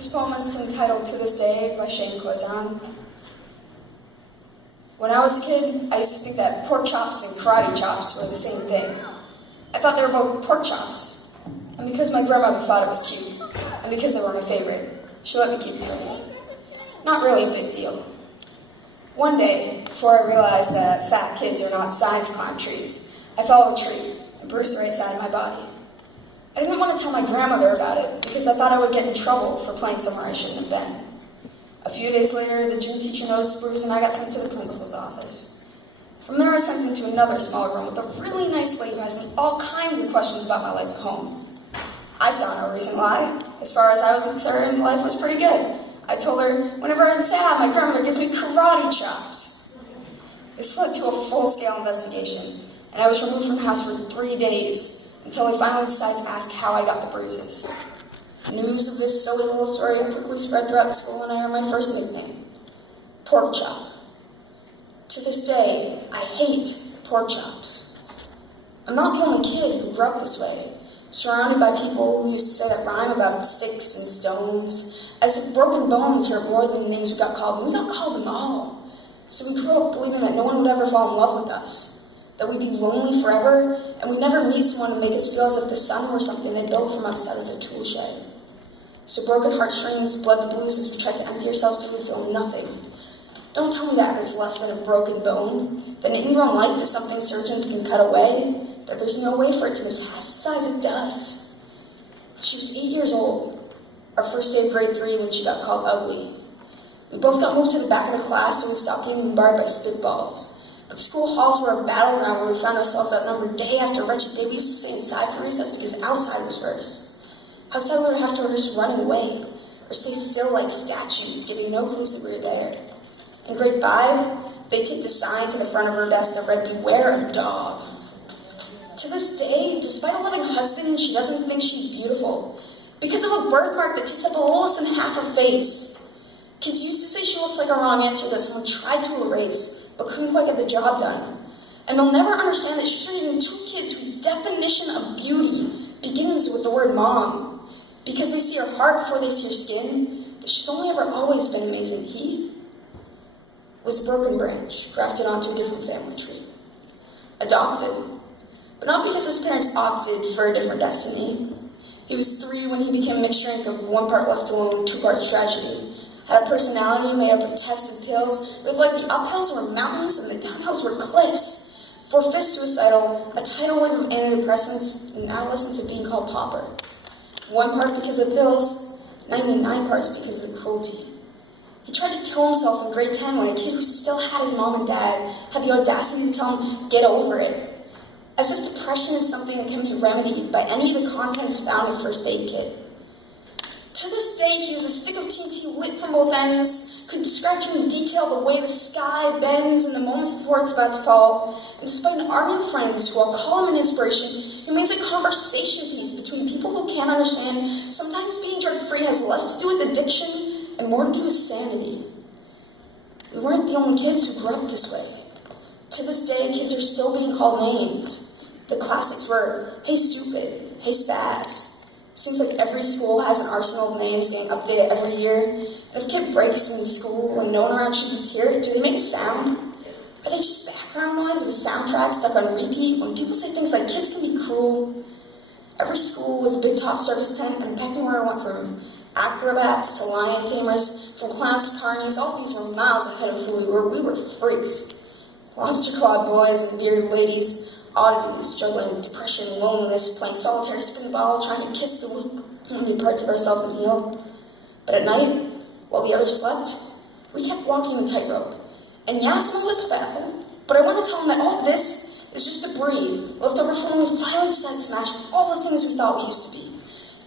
This poem is entitled To This Day by Cheyenne. When I was a kid, I used to think that pork chops and karate chops were the same thing. I thought they were both pork chops. And because my grandmother thought it was cute, and because they were my favorite, she let me keep doing it. Not really a big deal. One day, before I realized that fat kids are not designed to climb trees, I fell off a tree and bruised the right side of my body. I didn't want to tell my grandmother about it because I thought I would get in trouble for playing somewhere I shouldn't have been. A few days later, the gym teacher noticed the bruise and I got sent to the principal's office. From there, I was sent into another smaller room with a really nice lady who asked me all kinds of questions about my life at home. I saw no reason why. As far as I was concerned, life was pretty good. I told her, whenever I'm sad, my grandmother gives me karate chops. This led to a full-scale investigation, and I was removed from the house for 3 days, until I finally decided to ask how I got the bruises. News of this silly little story quickly spread throughout the school, and I earned my first nickname, Pork Chop. To this day, I hate pork chops. I'm not the only kid who grew up this way, surrounded by people who used to say that rhyme about sticks and stones, as if broken bones hurt more than the names we got called, and we got called them all. So we grew up believing that no one would ever fall in love with us, that we'd be lonely forever, and we'd never meet someone to make us feel as if the sun were something they built from outside of their tool shed. So broken heartstrings bled the blues as we tried to empty ourselves so we feel nothing. Don't tell me that hurts less than a broken bone, that an ingrown life is something surgeons can cut away, that there's no way for it to metastasize. It does. She was 8 years old, our first day of grade 3 when she got called ugly. We both got moved to the back of the class so we stopped getting bombarded by spitballs. But the school halls were a battleground where we found ourselves outnumbered day after wretched day. We used to stay inside for recess because outside was worse. Outside we would have to rehearse running away, or stay still like statues, giving no clues that we were there. In grade 5, they taped a sign to the front of her desk that read, "Beware a dog." To this day, despite a loving husband, she doesn't think she's beautiful, because of a birthmark that takes up a little less than half her face. Kids used to say she looks like a wrong answer that someone tried to erase, but couldn't quite get the job done. And they'll never understand that she's raising 2 kids whose definition of beauty begins with the word mom, because they see her heart before they see her skin, that she's only ever always been amazing. He was a broken branch, grafted onto a different family tree. Adopted, but not because his parents opted for a different destiny. He was 3 when he became a mixed drink of 1 part left alone, 2 parts tragedy. Had a personality made up of tests and pills, lived like the uphills were mountains and the downhills were cliffs. 4/5 suicidal, a tidal wave of antidepressants, and adolescence of being called pauper. 1 part because of the pills, 99 parts because of the cruelty. He tried to kill himself in grade 10 when a kid who still had his mom and dad had the audacity to tell him, "Get over it." As if depression is something that can be remedied by any of the contents found in First Aid Kit. To this day, he is a stick of TNT lit from both ends, could describe to you in detail the way the sky bends in the moments before it's about to fall, and despite an army of friends who all call him an inspiration, he remains a conversation piece between people who can't understand sometimes being drug-free has less to do with addiction and more to do with sanity. We weren't the only kids who grew up this way. To this day, kids are still being called names. The classics were, "Hey stupid," "Hey spaz." Seems like every school has an arsenal of names getting updated every year. And if a kid breaks in school when no one around chooses to hear it, do they make a sound? Are they just background noise of a soundtrack stuck on repeat when people say things like kids can be cruel? Every school was a big top circus tent, and the pecking order went from acrobats to lion tamers, from clowns to carnies. All these were miles ahead of who we were. We were freaks. Lobster-clawed boys and bearded ladies, oddities, struggling, depression, loneliness, playing solitary spin ball, trying to kiss the wounded parts of ourselves and heal. But at night, while the others slept, we kept walking the tightrope. And yeah, some of us fell, but I want to tell them that all this is just debris left over from when we finally decided to smash all the things we thought we used to be.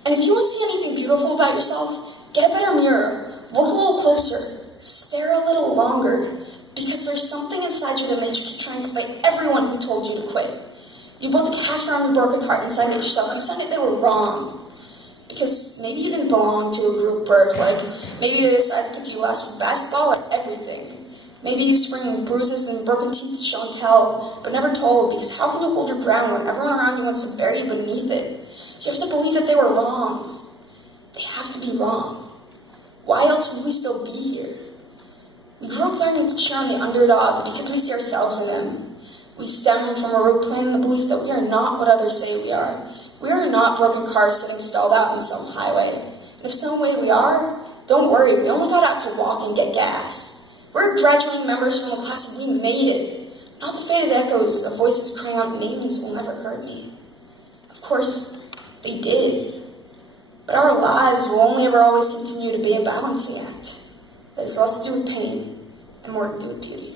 And if you want to see anything beautiful about yourself, get a better mirror, look a little closer, stare a little longer, because there's something inside you that makes you keep trying despite everyone who told you to quit. You built a cash around your broken heart inside of yourself and decided they were wrong. Because maybe you didn't belong to a group birth, like maybe they decided to pick you last for basketball or everything. Maybe you spring bruises and broken teeth shown tell, but never told, because how can you hold your ground when everyone around you wants to bury you beneath it? You have to believe that they were wrong. They have to be wrong. still be here? We grew up learning to cheer on the underdog because we see ourselves in them. We stem from a rote planting the belief that we are not what others say we are. We are not broken cars sitting stalled out on some highway. And if some way we are, don't worry, we only got out to walk and get gas. We're graduating members from the class and we made it. Not the faded echoes of voices crying out names will never hurt me. Of course, they did. But our lives will only ever always continue to be a balancing act that has less to do with pain and more to do with beauty.